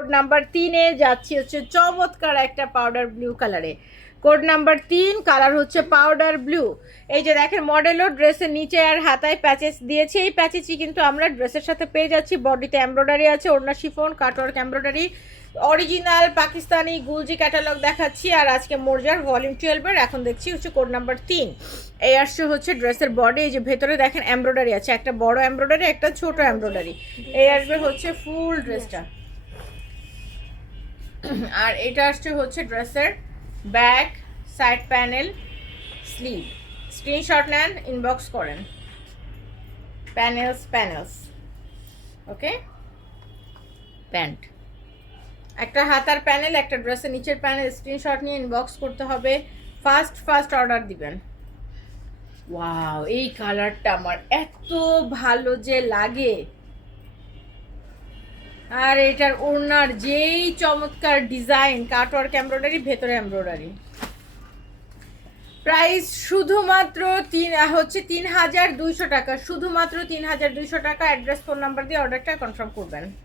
Code number তিনে যাচ্ছি হচ্ছে চমৎকার একটা পাউডার ব্লু কালারে কোড নাম্বার তিন কালার হচ্ছে পাউডার ব্লু এই যে দেখেন মডেলও ড্রেসের নিচে আর হাতায় প্যাচেস দিয়েছে। এই প্যাচেসই কিন্তু আমরা ড্রেসের সাথে পেয়ে যাচ্ছি। বডিতে এমব্রয়ডারি আছে, ওড়না chiffon cutwork embroidery original Pakistani গুলজি catalogue দেখাচ্ছি আর আজকে মোরজার ভলিউম টুয়েলভের এখন দেখছি হচ্ছে কোড নাম্বার তিন এই আসছে হচ্ছে ড্রেসের বডি এই যে ভেতরে দেখেন এমব্রয়ডারি আছে। একটা বড় এমব্রয়ডারি একটা ছোট এমব্রয়ডারি এই আসবে হচ্ছে ফুল ড্রেসটা আর এটা আসছে হচ্ছে ড্রেসের back side panel, sleeve. Screenshot নেন ইনবক্স করেন। Panels panels. ওকে? প্যান্ট। একটা হাতার প্যানেল, একটা ড্রেসের নিচের প্যানেল, স্ক্রিনশট নিয়ে ইনবক্স করতে হবে। ফার্স্ট ফার্স্ট অর্ডার দিবেন। ওয়াও, এই কালারটা আমার এত ভালো যে লাগে। আর এটার ওড়নার যেই চমৎকার ডিজাইন কাটওয়ার্ক এমব্রয়ডারি, ভেতরে এমব্রয়ডারি। প্রাইস শুধুমাত্র তিন হচ্ছে তিন হাজার দুইশো টাকা। শুধুমাত্র তিন হাজার দুইশো টাকা। অ্যাড্রেস ফোন নাম্বার দিয়ে অর্ডারটা কনফার্ম করবেন।